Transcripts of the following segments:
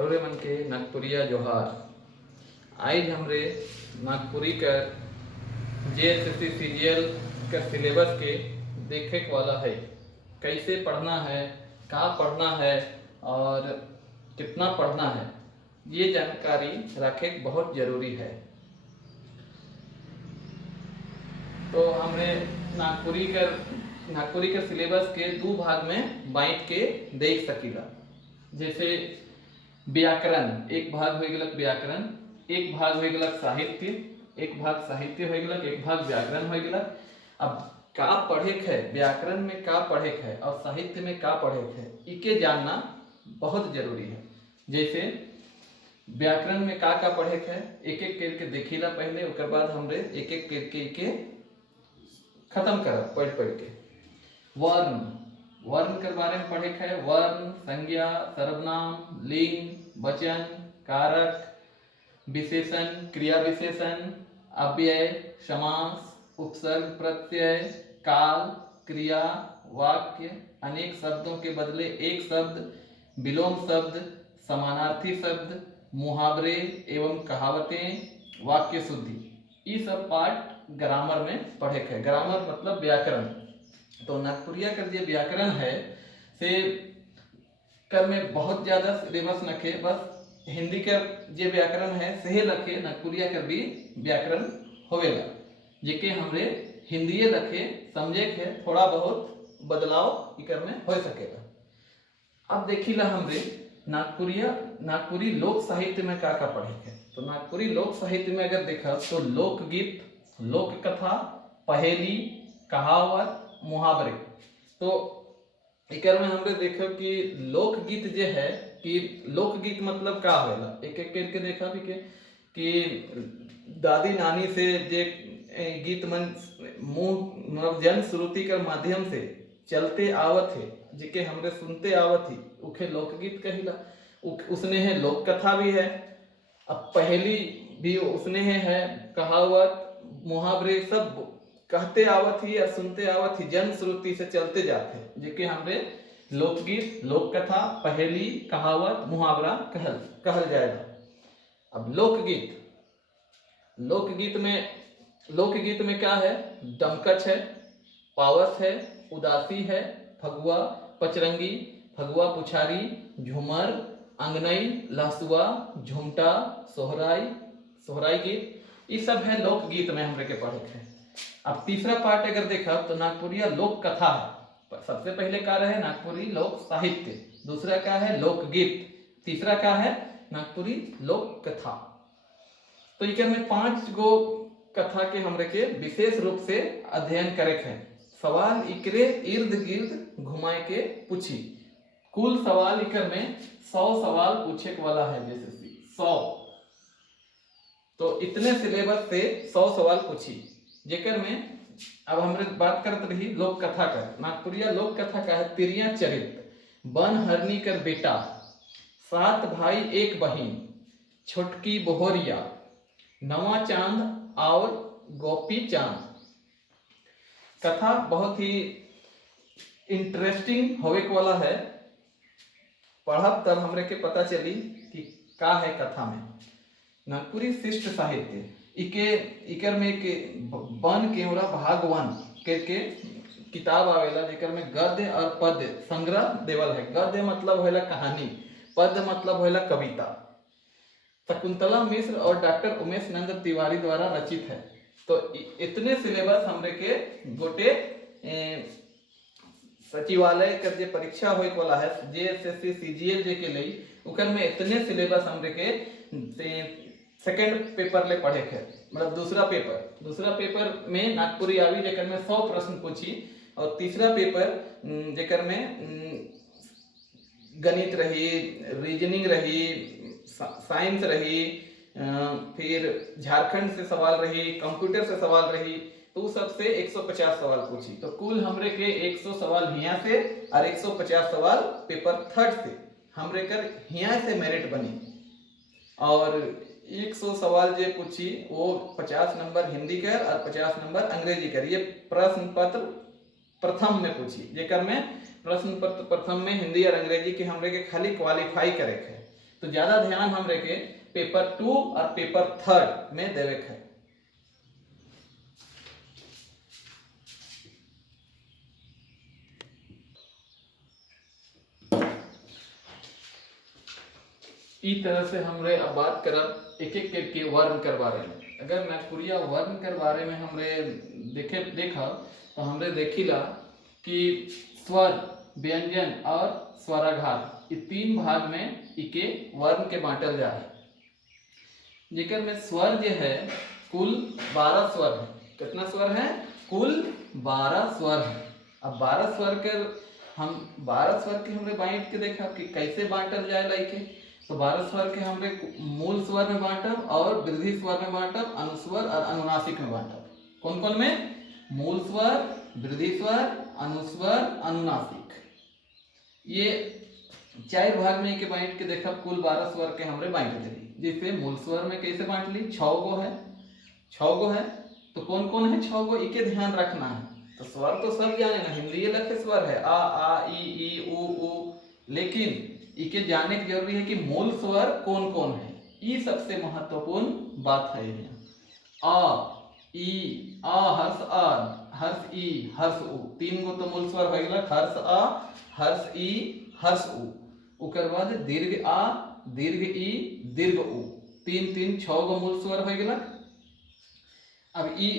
रौरे मन के नागपुरिया जोहार। आज हमरे नागपुरी कर जेएसएससी सीजीएल का सिलेबस के देखे वाला है। कैसे पढ़ना है, कहाँ पढ़ना है और कितना पढ़ना है, ये जानकारी रखे बहुत जरूरी है। तो हमने नागपुरी के सिलेबस के दो भाग में बांट के देख सकीला। जैसे व्याकरण एक भाग हो गलक, व्याकरण एक भाग हो गलक, साहित्य एक भाग साहित्य हो गलक, एक भाग व्याकरण हो गलक। अब का पढ़े है, व्याकरण में का पढ़े है और साहित्य में का पढ़े है, इके जानना बहुत जरूरी है। जैसे व्याकरण में का पढ़े है, एक एक करके देखिला पहले, उसके बाद हमरे एक एक करके इके खत्म करब पढ़ के। वर्ण के बारे में पढ़े है। वर्ण, संज्ञा, सर्वनाम, लिंग, वचन, कारक, विशेषण, क्रिया विशेषण, अव्यय, समास, उपसर्ग, प्रत्यय, काल, क्रिया, वाक्य, अनेक शब्दों के बदले एक शब्द, विलोम शब्द, समानार्थी शब्द, मुहावरे एवं कहावतें, वाक्य शुद्धि, ये सब पार्ट ग्रामर में पढ़े है। ग्रामर मतलब व्याकरण। तो नागपुरिया कर जो व्याकरण है से कर में बहुत ज्यादा सिलेबस नखे, बस हिंदी का जो व्याकरण है सही लखे, नागपुरिया कर भी व्याकरण होवेगा, जेके हमरे हिंदी लखे समझे के थोड़ा बहुत बदलाव इकर में हो सकेगा। अब देखिला हमरे नागपुरी लोक साहित्य में का पढ़े है। तो नागपुरी लोक साहित्य में अगर देखा तो लोकगीत, लोक कथा, पहेली, कहावत, मुहावरे। तो इकर में हमरे देखो कि लोकगीत जो है कि लोकगीत मतलब का होला, एक एक करके देखा भी के कि दादी नानी से जे गीत मन मुंह जन श्रुति के माध्यम से चलते आवत है, जेके हमरे सुनते आवत ही, उखे लोकगीत कहिला। उसने है लोक कथा भी है, अब पहेली भी उसने है, कहावत, मुहावरे सब कहते आवत ही और सुनते आवत ही, जन श्रुति से चलते जाते, जेके हमरे लोकगीत, लोक कथा, पहेली, कहावत, मुहावरा कहल जाएगा। अब लोकगीत में क्या है? दमकच है, पावस है, उदासी है, फगुआ, पचरंगी, फगुआ पुछारी, झूमर, अंगनई, लहसुआ, झुमटा, सोहराई गीत, ये सब है लोकगीत में हमरे के पढ़े है। अब तीसरा पार्ट अगर देखा तो नागपुरिया लोक कथा है। सबसे पहले का रहे नागपुरी लोक साहित्य, दूसरा का है लोकगीत, तीसरा का है नागपुरी लोक कथा। तो इकर में 5 गो कथा के हमरे के विशेष रूप से अध्ययन करे है। सवाल इकरे इर्द गिर्द घुमाए के पूछी। कुल सवाल इकर में 100 सवाल पूछे वाला है, जैसे 100। तो इतने सिलेबस से 100 सवाल पूछी, जेकर में अब हमरे बात करते रही लोक कथा का। नागपुरिया लोक कथा का है तिरिया चरित्र, बन हरनी कर बेटा, 7 भाई 1 बहिन, छोटकी बोहरिया, नवा चांद और गोपी चांद। कथा बहुत ही इंटरेस्टिंग होवे वाला है। पढ़ब तब हमरे के पता चली कि का है कथा में। नागपुरी शिष्ट साहित्य इकर में एक बन केवरा भाग 1 के किताब आवेला, जेकर में गद्य और पद्य संग्रह देवल है। गद्य मतलब होला कहानी, पद्य मतलब होला कविता। शकुंतला मिश्र और डॉक्टर उमेश नंद तिवारी द्वारा रचित है। तो इतने सिलेबस हमरे के गोटे सचिवालय का जो परीक्षा होए वाला है, जेएसएससी सीजीएल जे के लई, उकर में इतने सिलेबस हमरे के सेकंड पेपर ले पढ़े है, मतलब दूसरा पेपर में नागपुरी आवी, जेकर में 100 प्रश्न पूछी, और तीसरा पेपर जेकर में गणित रही, रीजनिंग रही, साइंस रही, फिर झारखंड से सवाल रही, कंप्यूटर से सवाल रही। तो सबसे 150 सवाल पूछी। तो कुल हमरे के 100 सवाल हिया से और 150 सवाल पेपर 3 से हमरे कर हिया से मेरिट बनी। और 100 सवाल जो पूछी वो 50 नंबर हिंदी कर और 50 नंबर अंग्रेजी कर। ये प्रश्न पत्र प्रथम में पूछी, जेकर में प्रश्न पत्र प्रथम में हिंदी और अंग्रेजी के हमरे के खाली क्वालिफाई करे है। तो ज्यादा ध्यान हमरे के पेपर 2 और पेपर 3 में देवे के है। इस तरह से हमरे अब बात करब एक एक करके वर्ण के बारे में। अगर नागपुरिया वर्ण के बारे में हमरे देखा तो हमरे देखिला कि स्वर, व्यंजन और स्वराघात ये 3 भाग में इके वर्ण के बांटल जा है। जेकर में स्वर जो है कुल 12 स्वर है। कितना स्वर है? कुल 12 स्वर है। अब 12 स्वर के हमरे बांट के देखा कि कैसे बांटल जाए लाइके। तो 12 स्वर के हमरे मूल स्वर में बांटब और वृद्धि स्वर में बांटब, अनुस्वर और अनुनासिक में बांटब। कौन कौन में? मूल स्वर, वृद्धि स्वर, अनुस्वर, अनुनासिक। ये 4 भाग में के बांट के देखा कुल 12 स्वर के हमरे बांट देली। जैसे मूल स्वर में कैसे बांट ली? 6 गो है। 6 गो है तो कौन कौन है 6 गो? इके ध्यान रखना है। तो स्वर तो सब जाने ना, हिंदी लखे स्वर है आ ई उ। लेकिन इके जानने की जरूरी है कि मूल स्वर कौन कौन है। ये सबसे महत्वपूर्ण बात है। आ ई आ हर्ष आ, हर्ष ई, हर्ष उ। 3 गो तो मूल स्वर हो गया। हर्ष आ, हर्ष ई, हर्ष उ। उकर बाद दीर्घ आ, दीर्घ ई, दीर्घ उ। 3 6 गो मूल स्वर हो गया। अब ई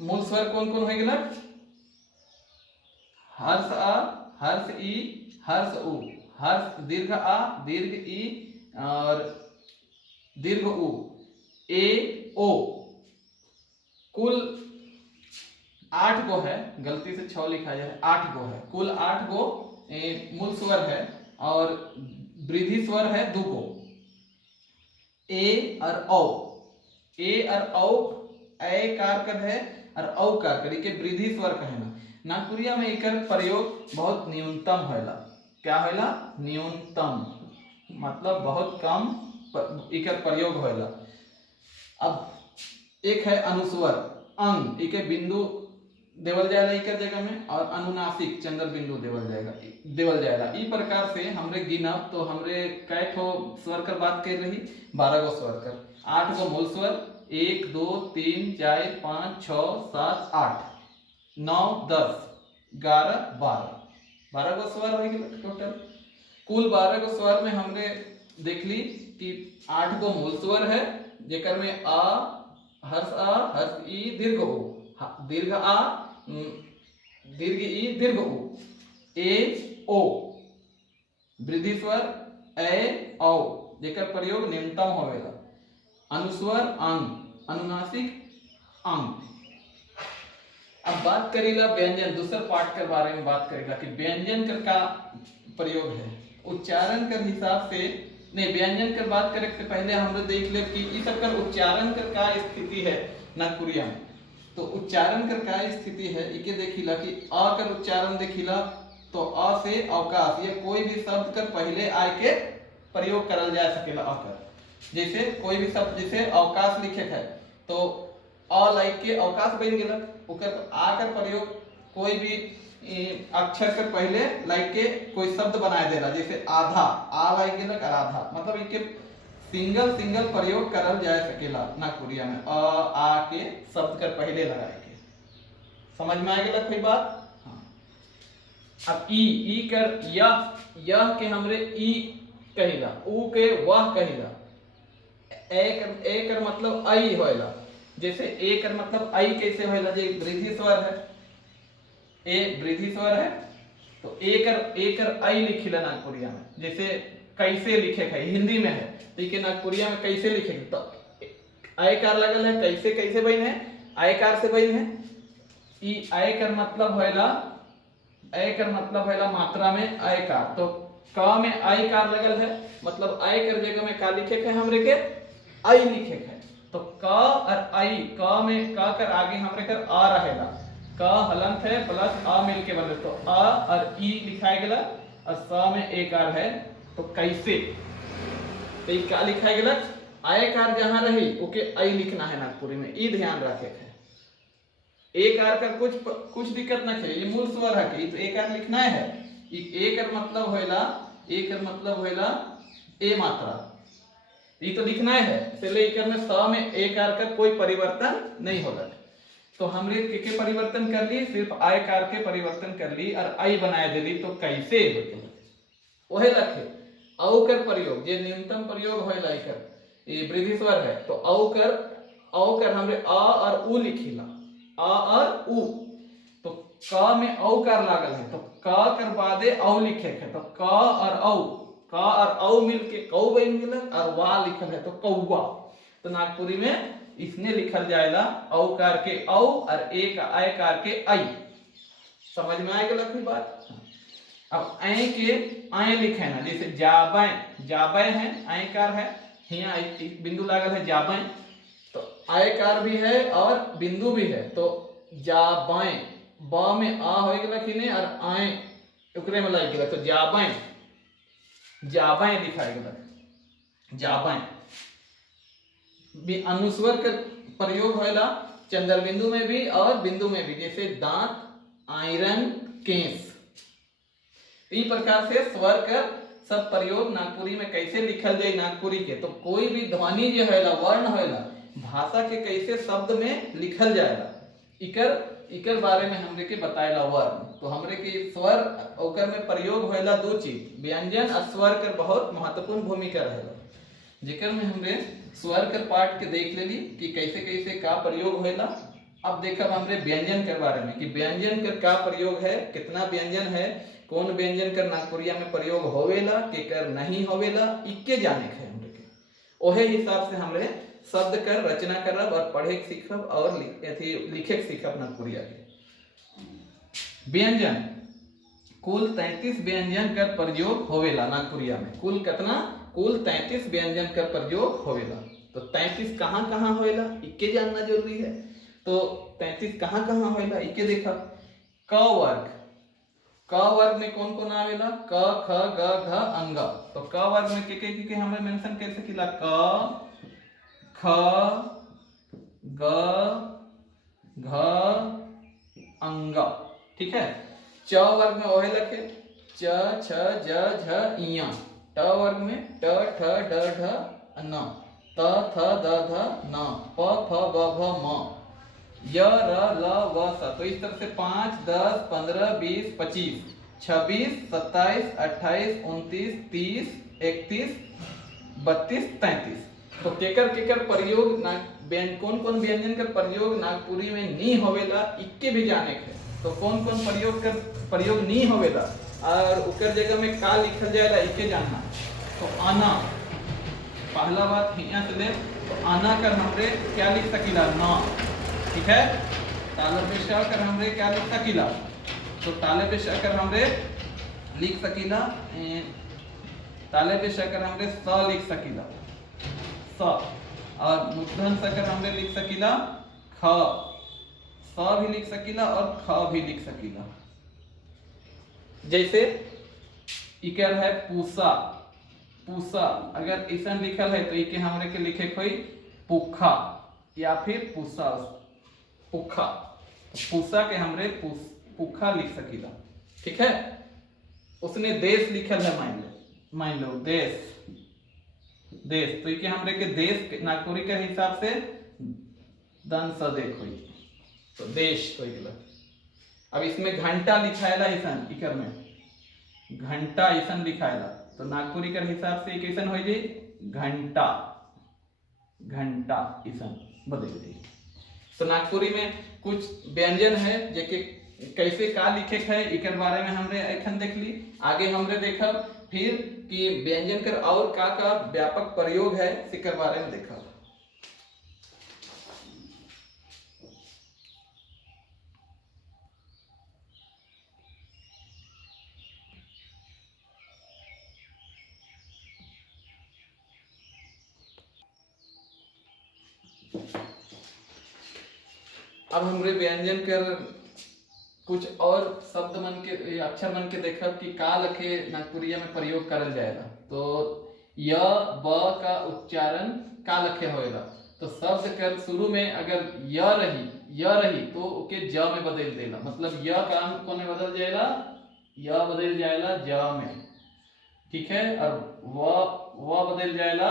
मूल स्वर कौन कौन हो गया? हर्ष आ, हर्ष ई, हर्ष उ। हर्ष दीर्घ आ, दीर्घ ई और दीर्घ उ, ए ओ। कुल 8 गो है। गलती से 6 लिखा जाए, 8 गो है। कुल 8 गो मूल स्वर है और वृद्धि स्वर है 2 गो, ए और औ। ए और औ, ए कारकर है और औ कारकर, के वृद्धि स्वर कहना। नागपुरिया में एकर प्रयोग बहुत न्यूनतम होला। क्या होला? न्यूनतम, मतलब बहुत कम एकर प्रयोग होला। अब एक है अनुस्वर, अंग, एके बिंदु देवल जाएगा एकर जगह में, और अनुनासिक चंद्र बिंदु देवल जाएगा। इस प्रकार से हमरे गिनब तो हमरे कै ठो स्वर कर बात कर रही? 12 गो स्वर कर। 8 गो मूल स्वर, 1 2 3 4 5 6 7 8 9 10 11 12 गो स्वर हो गए टोटल। कुल 12 गो स्वर में हमने देख ली कि 8 गो मूल स्वर है, जेकर में आ, हर्ष ई, दीर्घ उ, दीर्घ आ, दीर्घ ई, दीर्घ उ, ए ओ। वृद्धि स्वर ए औ, जेकर प्रयोग न्यूनतम होवेला। अनुस्वर अंग, अनुनासिक अंग। अब बात करेला व्यंजन, दूसरा पार्ट के बारे में बात करेगा कि व्यंजन का प्रयोग है। उच्चारण के हिसाब से नहीं, व्यंजन कर बात करे से पहले हम लोग देख ले कि इस सब का उच्चारण कर का स्थिति है नागपुरिया में। तो उच्चारण कर का स्थिति है इके देखिला कि अ कर उच्चारण देखिला तो अ से अवकाश या कोई भी शब्द कर पहले आए के प्रयोग करल जा सकेला। अ कर जैसे कोई भी शब्द, जैसे अवकाश लिखे है तो अ लाइक के अवकाश बन गेल। ओकर आ कर प्रयोग कोई भी अक्षर के पहले लाइक के कोई शब्द बनाए देला, जैसे आधा, आ लाइक गेल और आधा, मतलब इनके सिंगल प्रयोग करल जा सकेला नागपुरिया में। अ आ के शब्द कर पहले लगाए के। समझ में आ गेल कोई बात? हाँ। अब ई कर यह के हमरे ई कहिला, उ के वह कहिला। ए कर मतलब आई होइला। जैसे ए कर मतलब आई कैसे होइला? जे वृद्धि स्वर है, ए वृद्धि स्वर है तो ए कर आई लिखिला नागपुरिया में। जैसे कैसे लिखे है हिंदी में है, लेकिन नागपुरिया में कैसे लिखे तो आयकार लगल है। कैसे बन है? आयकार से बन है। ई आयकर मतलब होइला मात्रा में आयकार। तो क में आयकार लगल है, मतलब आयकर जगह में का लिखे है हमरे के आई लिखे है। तो क और आई, क में क कर आगे हमरे कर आ रहेला। क हलंत है प्लस आ मिल के बने तो आ और ई लिखाए गेला, और स में एकार है तो कैसे। तो ये क्या लिखाए गेला? आयकार जहां रही ओके आई लिखना है नागपुरी में। ई ध्यान रखे है। एकार का कुछ दिक्कत ना है, ये मूल स्वर है कि तो एकार लिखना है। एक मतलब होइला ए मात्रा, ये तो लिखना है, इसलिए इकर में स में ए कार का कोई परिवर्तन नहीं होला। तो हमरे के परिवर्तन कर ली, सिर्फ आय कार के परिवर्तन कर ली और आई बनाए दिली। तो कैसे वही लखे औ कर प्रयोग, जे न्यूनतम प्रयोग होइला इकर ये वृद्धि स्वर है। तो औ कर हमरे अ और उ लिखिला, अ और उ। तो क में औ कर लागल है, तो क कर बादे औ लिखे है। तो क और औ मिलके कौ बन गेल और वा लिखल है तो कौवा। तो नागपुरी में इसने लिखल जाएगा औकार के औ और एक आयकार के आई। समझ में आएगा कोई बात? अब ऐ के आय लिखे ना, जैसे जाबै, जाबै है आयकार है, यहाँ बिंदु लागल है जाबै, तो आयकार भी है और बिंदु भी है। तो जाबै, ब में आ हो गया कि नहीं, और आय ओकरे में लग गया, तो जाबै, जाबै दिखाएगा, जाबै। अनुस्वर का प्रयोग होएला चंद्र बिंदु में भी और बिंदु में भी, जैसे दांत, आयरन, केस। इस प्रकार से स्वर का सब प्रयोग नागपुरी में कैसे लिखल जाए नागपुरी के। तो कोई भी ध्वनि जो है वर्ण होएला भाषा के कैसे शब्द में लिखल जाएगा, इकर बारे में हमरे के बताएला वर्ण। तो हमरे के स्वर ओकर में प्रयोग होएला दो चीज, व्यंजन और स्वर कर बहुत महत्वपूर्ण भूमिका रहेला, जेकर में हमरे स्वर कर पाठ के देख लेली कि कैसे कैसे का प्रयोग होएला। अब देखब हमरे व्यंजन के बारे में कि व्यंजन कर का प्रयोग है, कितना व्यंजन है, कौन व्यंजन कर नागपुरिया में प्रयोग होवेला, केकर नहीं होवेला, इक्के जाने के हमरे के। ओहे हिसाब से हमरे शब्द कर रचना करब और पढ़े के सीखब और लिखे के सीखब नागपुरिया के। व्यंजन कुल 33 व्यंजन कर प्रयोग होवेला नागपुरिया में। कुल कितना? कुल 33 व्यंजन कर प्रयोग होवेला। तो 33 कहाँ कहाँ होएला इक्के जानना जरूरी है। तो 33 कहाँ कहाँ होएला इक्के देखा। क वर्ग, क वर्ग में कौन कौन आवेला? क ख ग घ अंग। तो क वर्ग में के हमें मेंशन कर सकीला, क ख ग घ अंग, ठीक है। च वर्ग में ओहे लखे च छ ज झ इया। ट वर्ग में ट ठ ड ढ न, त थ द ध न, प फ ब भ म, य र ल व स। तो इस तरह से 5 10 15 20 25 26 27 28 29 30 31 32 33। तो केकर प्रयोग कौन कौन व्यंजन का प्रयोग नागपुरी में नहीं होवेला इक्के भी जाने के। तो कौन कौन प्रयोग नहीं होवेला और उकर जगह में का लिखल जाएगा इके जानना। तो आना, पहला बात यहाँ से ले, तो आना कर हमरे क्या लिख सकीला? ना, ठीक है। ताले पे श कर हमरे क्या लिख सकीला? तो ताले पे श कर हमरे लिख सकीला, ताले पे श कर हमरे स लिख सकीला, स। और मूर्धन स कर हमरे लिख सकीला ख, स भी लिख सकीला और ख भी लिख सकीला। जैसे इकर है पूसा, पूसा अगर ऐसा लिखल है तो इके हमरे के लिखे कोई पुखा या फिर पूसा, पुखा। तो पूसा के हमरे पुखा लिख सकीला, ठीक है। उसने देश लिखल है, मान लो देश, देश। तो इके हमरे के देश नागपुरी के हिसाब से दन स देख हुई, तो देश हो गया। अब इसमें घंटा लिखाएला ऐसन, इकर में घंटा ऐसन लिखाएला, तो नागपुरी के हिसाब से कैसन हो जाए? घंटा, घंटा ऐसन बदल जाए। तो नागपुरी में कुछ व्यंजन है जेके कैसे का लिखे है इकर बारे में हमरे एखन देख ली। आगे हमरे देखा फिर कि व्यंजन कर और का व्यापक प्रयोग है इकर बारे में देखा। अब हमरे व्यंजन कर कुछ और शब्द मन के अक्षर मन के देखब कि का लखे नागपुरिया में प्रयोग करल जाएगा। तो य ब का उच्चारण का लखे होएगा। तो शब्द कर शुरू में अगर य रही तो ओके ज में बदल देला, मतलब य का कोने बदल जाएगा, य बदल जाएगा ज में, ठीक है। और व बदल जाएगा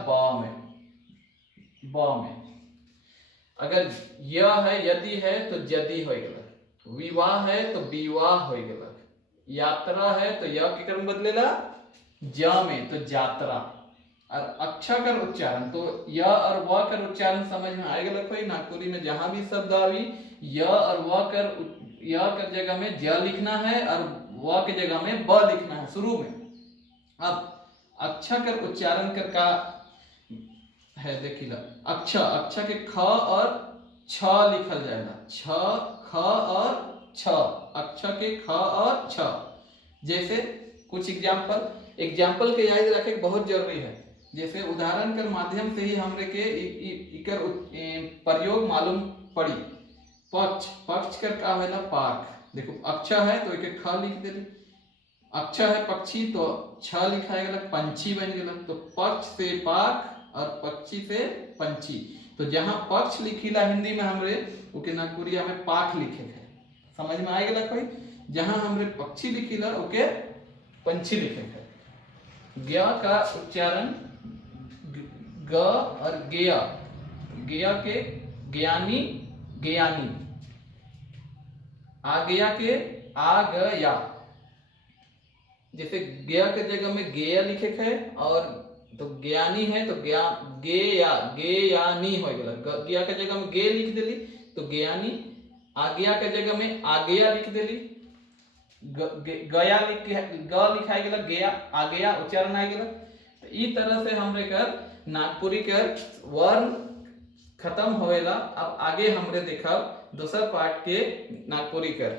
बा में, बा में। अगर य है यदि है तो जदि हो गया, विवाह है तो विवाह हो गया, यात्रा है तो य के क्रम बदलेला ज में तो यात्रा। और अच्छा कर उच्चारण तो य और व कर उच्चारण समझ में आएगा। कोई नागपुरी में जहां भी शब्द आवी य और व कर जगह में ज लिखना है और व के जगह में ब लिखना है शुरू में। अब अच्छा कर उच्चारण कर का है देखिला, अच्छा के ख और छ लिखल जाएगा, ख और छ, अच्छा के ख और छ। जैसे कुछ एग्जाम्पल के याद रखे बहुत जरूरी है। जैसे उदाहरण के माध्यम से ही हमरे के इकर प्रयोग मालूम पड़ी। पक्ष कर का होला पाक, देखो अच्छा है तो एक ख लिख देली, अच्छा है पक्षी तो छ लिखा गया, पंछी बन गया। तो पक्ष से पाक और पक्षी से पंछी। तो जहां पक्ष लिखीला हिंदी में हमरे ओके नागपुरिया में पाक लिखे है, समझ में आएगा कोई। जहां हमरे पक्षी लिखीला ओके पंछी लिखे है। ज्ञ का उच्चारण ग और गया, गया के ज्ञानी ज्ञानी, आ गया के आ गया। जैसे गया के जगह में गेया लिखे है और तो ज्ञानी है तो गेया गेयानी हो गया। गया के जगह में गे लिख देली तो ज्ञानी, आ गया के जगह में आ गया लिख देली, गया लिखा गया गया आ गया उच्चारण आ गया। तो ई तरह से हमरे कर नागपुरी कर वर्ण खत्म होएला। अब आगे हमरे देखा दूसर पार्ट के नागपुरी कर।